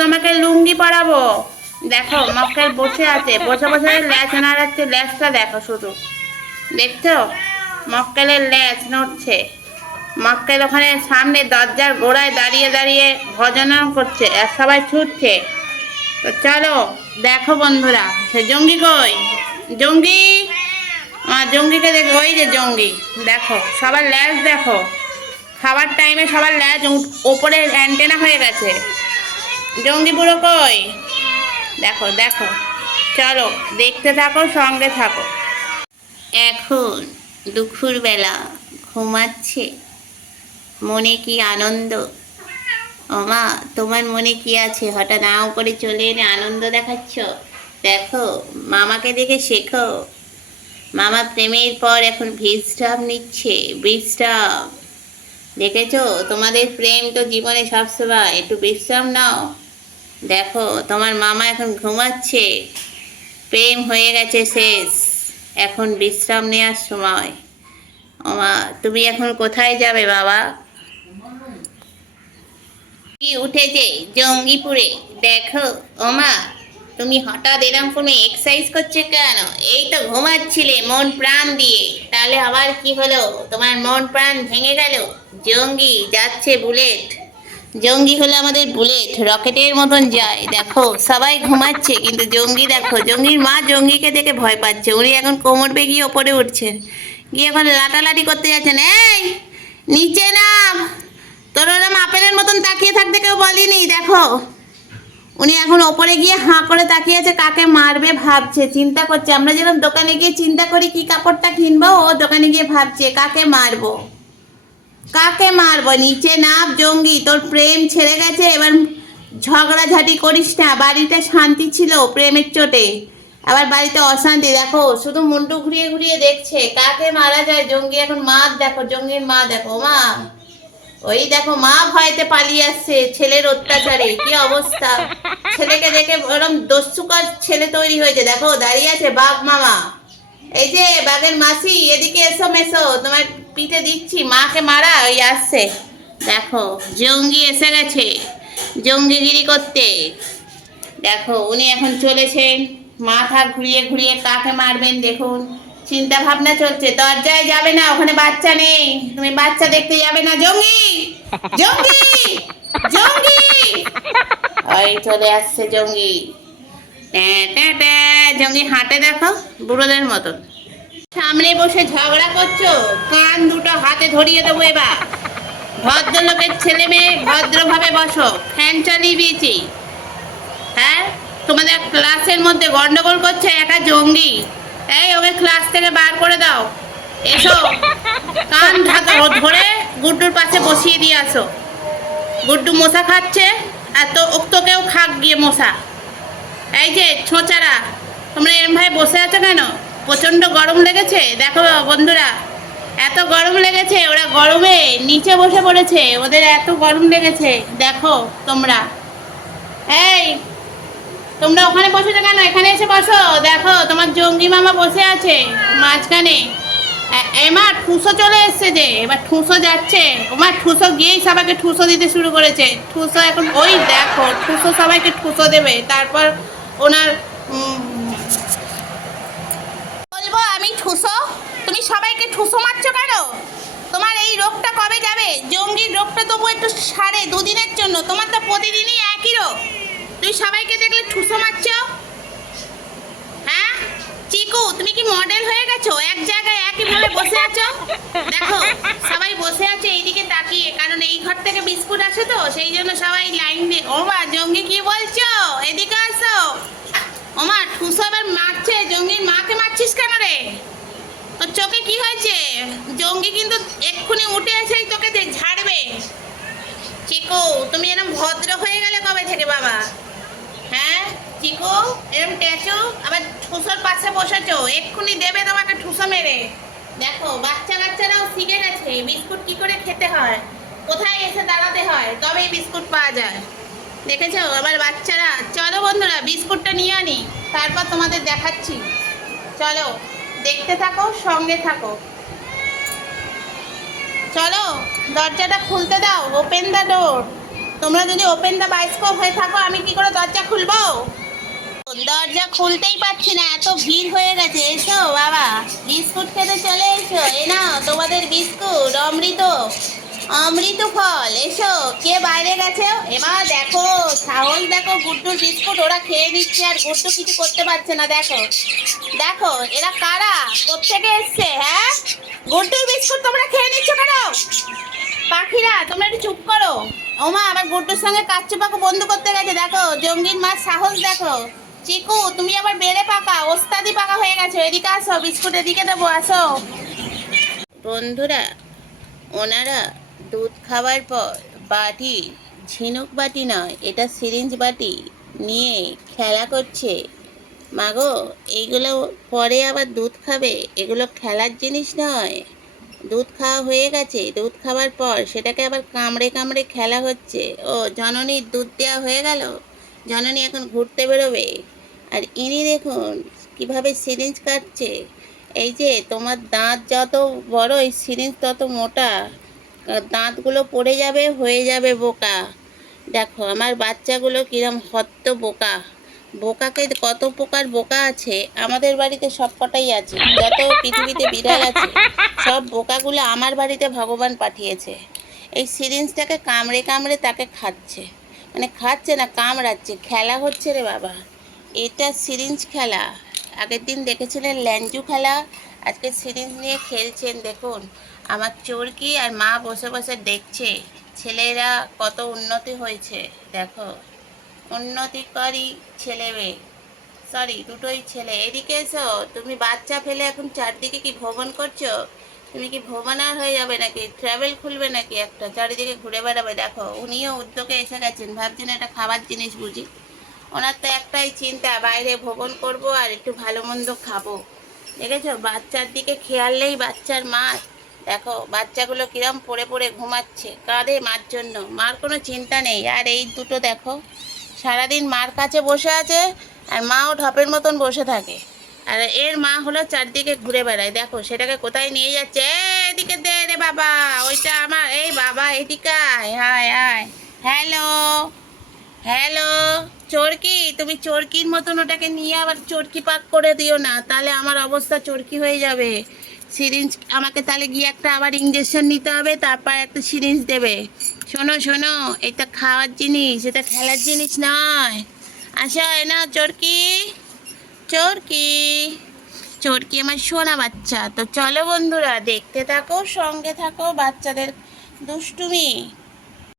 তোমাকে লুঙ্গি পরাবো। দেখো মক্কেল বসে আছে, বসে বসে ল্যাচ নাড়াচ্ছে, ল্যাচটা দেখো শুধু, দেখছো মক্কেলের ল্যাচ নড়ছে। মক্কেল ওখানে সামনে দরজার গোড়ায় দাঁড়িয়ে দাঁড়িয়ে ভজনা করছে আর সবাই ছুটছে। তো চলো দেখো বন্ধুরা, সে জঙ্গি কই? জঙ্গি, জঙ্গিকে দেখো, ওই যে জঙ্গি। দেখো সবার ল্যাচ দেখো, খাবার টাইমে সবার ল্যাচ ওপরে অ্যান্টেনা হয়ে গেছে। জঙ্গি বুড়ো কই? দেখো দেখো, চলো দেখতে থাকো, সঙ্গে থাকো। এখন দুপুরবেলা ঘুমাচ্ছে, মনে কি আনন্দ। ওমা, তোমার মনে কি আছে? হঠাৎ নাও করে চলে এনে আনন্দ দেখাচ্ছ। দেখো মামাকে দেখে শেখো। মামা প্রেমের পর এখন বিশ্রাম নিচ্ছে, বিশ্রাম। দেখেছো, তোমাদের প্রেম তো জীবনে সবসময়, একটু বিশ্রাম নাও। দেখো তোমার মামা এখন ঘুমাচ্ছে, প্রেম হয়ে গেছে শেষ, এখন বিশ্রাম নেওয়ার সময়। ওমা, তুমি এখন কোথায় যাবে বাবা? কি উঠেছে জঙ্গিপুরে, দেখো। ওমা, তুমি হঠাৎ এরকম কোনো এক্সারসাইজ করছো কেন? এই তো ঘুমাচ্ছিলে মন প্রাণ দিয়ে, তাহলে আবার কি হলো? তোমার মন প্রাণ ভেঙে গেল? জঙ্গি যাচ্ছে বুলেট, জঙ্গি হলো আমাদের বুলেট, রকেটের মতন যায়। দেখো সবাই ঘুমাচ্ছে কিন্তু জঙ্গি দেখো, জঙ্গির মা জঙ্গিকে দেখে ভয় পাচ্ছে। উনি এখন কোমর বেগিয়ে ওপরে উঠছেন, গিয়ে এখন লাটালাটি করতে যাচ্ছেন। এই নিচে নাম, তোর ওরম আপেলের মতন তাকিয়ে থাকতে কেউ বলিনি। দেখো উনি এখন ওপরে গিয়ে হাঁ করে তাকিয়ে আছে, কাকে মারবে ভাবছে, চিন্তা করছে। আমরা যেরকম দোকানে গিয়ে চিন্তা করি কি কাপড়টা কিনবো, ও দোকানে গিয়ে ভাবছে কাকে মারবো, কাকে মারবো। নিচে নাম জঙ্গি, তোর প্রেম ছেড়ে গেছে, এবার ঝগড়াঝাটি করিস না। বাড়িতে শান্তি ছিল প্রেমের চোটে, আবার বাড়িতে অশান্তি। দেখো শুধু মুন্ডু ঘুরিয়ে ঘুরিয়ে দেখছে কাকে মারা যায়। জঙ্গি এখন মা দেখো, জঙ্গির মা দেখো। মা, ওই দেখো মা ভয়তে পালিয়ে আসছে ছেলের অত্যাচারে, কি অবস্থা। ছেলেকে দেখে ওরম দস্যুকার ছেলে তৈরি হয়েছে। দেখো দাঁড়িয়ে আছে বাঘ মামা, এই যে বাঘের মাসি, এদিকে এসো মেসো, তোমার পিঠে দিচ্ছি। মাকে মারা ওই আসছে। দেখো জঙ্গি এসে গেছে জঙ্গিগিরি করতে। দেখো উনি এখন চলেছেন, মাথা ঘুরিয়ে ঘুরিয়ে কাকে মারবেন দেখুন, চিন্তা ভাবনা চলছে। দরজায় যাবে না, ওখানে বাচ্চা নেই, তুমি বাচ্চা দেখতে যাবে না। জঙ্গি, জঙ্গি, জঙ্গি, ওই চলে আসছে জঙ্গি। জঙ্গি হাঁটে দেখো বুড়োদের মতন। সামনে বসে ঝগড়া করছো, কান দুটো হাতে ধরিয়ে দেবো এবার। ভদ্রলোকের ছেলে মেয়ে ভদ্রভাবে বসো, ফ্যান চালিয়ে দিয়েছি। হ্যাঁ, তোমাদের ক্লাসের মধ্যে গন্ডগোল করছে একা জঙ্গি। এই ওকে ক্লাস থেকে বার করে দাও। এসো, কান ঢাকা ধরে গুড্ডুর পাশে বসিয়ে দিয়ে আসো। গুড্ডু মশা খাচ্ছে, আর তোকেও খাক গিয়ে মশা। এই যে ছোঁচারা, তোমরা এরম ভাবে বসে আছো কেন? প্রচণ্ড গরম লেগেছে। দেখো বন্ধুরা, এত গরম লেগেছে, ওরা গরমে নিচে বসে পড়েছে, ওদের এত গরম লেগেছে। দেখো তোমরা, এই তোমরা ওখানে বসেছো কেন? এখানে এসে বসো। দেখো তোমার জঙ্গি মামা বসে আছে মাঝখানে। এবার ঠুসো চলে এসছে, যে এবার ঠুসো যাচ্ছে। ওমার ঠুসো গিয়েই সবাইকে ঠুসো দিতে শুরু করেছে। ঠুসো এখন ওই দেখো, ঠুসো সবাইকে ঠুসো দেবে। তারপর ওনার বলবো আমি ঠুসো, তুমি সবাইকে ঠুসো মারছো কেন? তোমার এই রোগটা কবে যাবে? জঙ্গির রোগটা তবু একটু সারে দুদিনের জন্য, তোমার তো প্রতিদিনই একই রোগ। তুই সবাইকে দেখলে ঠুসো মারছো। হ্যাঁ চিকু, তুমি কি মডেল হয়ে গেছো? এক জায়গায় একইভাবে বসে আছো। দেখো সবাই বসে আছে এইদিকে তাকিয়ে, কারণ এই ঘর থেকে বিস্কুট আসে তো, সেই জন্য সবাই লাইন দিয়ে। ওমা জঙ্গি কি বলছো? এদিকে আসো। ওমা ঠুসো এবার মারছে, জঙ্গির মাকে মারছিস কেন রে? তোর চোখে কি হয়েছে? জঙ্গি কিন্তু এক্ষুনি উঠে এসেই তোকে ঝাড়বে। চিকু, তুমি এরকম ভদ্র হয়ে গেলে কবে থেকে বাবা? হ্যাঁ চিকু, এরকম ট্যাচু, আবার ঠুসোর পাশে বসেছো, এক্ষুনি দেবে তোমাকে ঠুসো মেরে। দেখো বাচ্চা কাচ্চারাও শিখে গেছে বিস্কুট কি করে খেতে হয়, কোথায় এসে দাঁড়াতে হয়, তবেই বিস্কুট পাওয়া যায়। দেখেছো আবার বাচ্চারা। চলো বন্ধুরা বিস্কুটটা নিয়ে আনি, তারপর তোমাদের দেখাচ্ছি। চলো দেখতে থাকো, সঙ্গে থাকো। চলো দরজাটা খুলতে দাও, ওপেন দ্য ডোর। তোমরা যদি ওপেন দ্য বায়োস্কোপ হয়ে থাকো, আমি কি করে দরজা খুলবো? দরজা খুলতেই পারছি না, এত ভিড় হয়ে গেছে। এসো বাবা, বিস্কুট খেতে চলে এসো। এ নাও তোমাদের বিস্কুট, অমৃত অমৃত ফল। এসো, কে বাইরে গেছে? এবার দেখো সাহস, দেখো গুড্ডুর বিস্কুট ওরা খেয়ে নিচ্ছে আর গুড্ডু কিছু করতে পারছে না। দেখো দেখো এরা কারা, কোত্থেকে এসছে? হ্যাঁ, গুড্ডুর বিস্কুট তোমরা খেয়ে নিচ্ছ কেন? পাখিরা তোমরা একটু চুপ করো। ওমা আবার গুড্ডুর সঙ্গে কাচ্চু বন্ধু করতে গেছে। দেখো জঙ্গির মাছ সাহস দেখো। চিকু তুমি আবার বেড়ে পাকা, ওস্তাদি পাকা হয়ে গেছো। এদিকে আসো, বিস্কুট এদিকে দেবো, আসো। বন্ধুরা, ওনারা দুধ খাওয়ার পর বাটি, ঝিনুক বাটি নয়, এটা সিরিঞ্জ বাটি নিয়ে খেলা করছে। মাগো, এইগুলো পরে আবার দুধ খাবে, এগুলো খেলার জিনিস নয়। দুধ খাওয়া হয়ে গেছে, দুধ খাওয়ার পর সেটাকে আবার কামড়ে কামড়ে খেলা হচ্ছে। ও জননীর দুধ দেওয়া হয়ে গেল, জননী এখন ঘুরতে বেরোবে। আর ইনি দেখুন কিভাবে সিরিঞ্জ কাটছে। এই যে তোমার দাঁত যত বড়, এই সিরিঞ্জ তত মোটা, দাঁতগুলো পড়ে যাবে, হয়ে যাবে বোকা। দেখো আমার বাচ্চাগুলো কিরম হত্ত বোকা। বোকাকে কত প্রকার বোকা আছে, আমাদের বাড়িতে সব কটাই আছে। যত পৃথিবীতে বিড়াল আছে সব বোকাগুলো আমার বাড়িতে ভগবান পাঠিয়েছে। এই সিরিঞ্জটাকে কামড়ে কামড়ে তাকে খাচ্ছে, মানে খাচ্ছে না, কামড়াচ্ছে। খেলা হচ্ছে রে বাবা, এটা সিরিঞ্জ খেলা। আগের দিন দেখেছিলেন ল্যাঞ্জু খেলা, আজকে সিরিঞ্জ নিয়ে খেলছেন। দেখুন আমার চোরকি আর মা বসে বসে দেখছে ছেলেরা কত উন্নতি হয়েছে। দেখো উন্নতিকারী ছেলে মেয়ে, সরি দুটোই ছেলে। এদিকে এসো, তুমি বাচ্চা ফেলে এখন চারদিকে কি ভ্রমণ করছো? তুমি কি ভ্রমণার হয়ে যাবে নাকি? ট্রাভেল খুলবে নাকি একটা, চারিদিকে ঘুরে বেড়াবে? দেখো উনিও উদ্যোগে এসে গেছেন, ভাবছেন এটা খাবার জিনিস বুঝি। ওনার তো একটাই চিন্তা, বাইরে ভ্রমণ করব আর একটু ভালো মন্দ খাবো। দেখেছো বাচ্চার দিকে খেয়াল নেই বাচ্চার মার। দেখো বাচ্চাগুলো কিরম পড়ে পড়ে ঘুমাচ্ছে, কাঁদে মার জন্য, মার কোনো চিন্তা নেই। আর এই দুটো দেখো সারাদিন মার কাছে বসে আছে আর মাও ঢপের মতন বসে থাকে। আর এর মা হলো চারদিকে ঘুরে বেড়ায়। দেখো সেটাকে কোথায় নিয়ে যাচ্ছে। এদিকে দে রে বাবা, ওইটা আমার। এই বাবা এদিকে আয়, আয় আয়। হ্যালো হ্যালো, চরকি, তুমি চরকির মতন ওটাকে নিয়ে আবার চরকি পাক করে দিও না, তাহলে আমার অবস্থা চরকি হয়ে যাবে। সিরিঞ্জ আমাকে তাহলে গিয়ে একটা আবার ইঞ্জেকশন নিতে হবে, তারপর একটা সিরিঞ্জ দেবে। শোনো শোনো, এটা খাওয়ার জিনিস, এটা খেলার জিনিস নয়। আচ্ছা এ না চরকি, চরকি, চরকি আমার সোনা বাচ্চা। তো চলো বন্ধুরা দেখতে থাকো, সঙ্গে থাকো বাচ্চাদের দুষ্টুমি।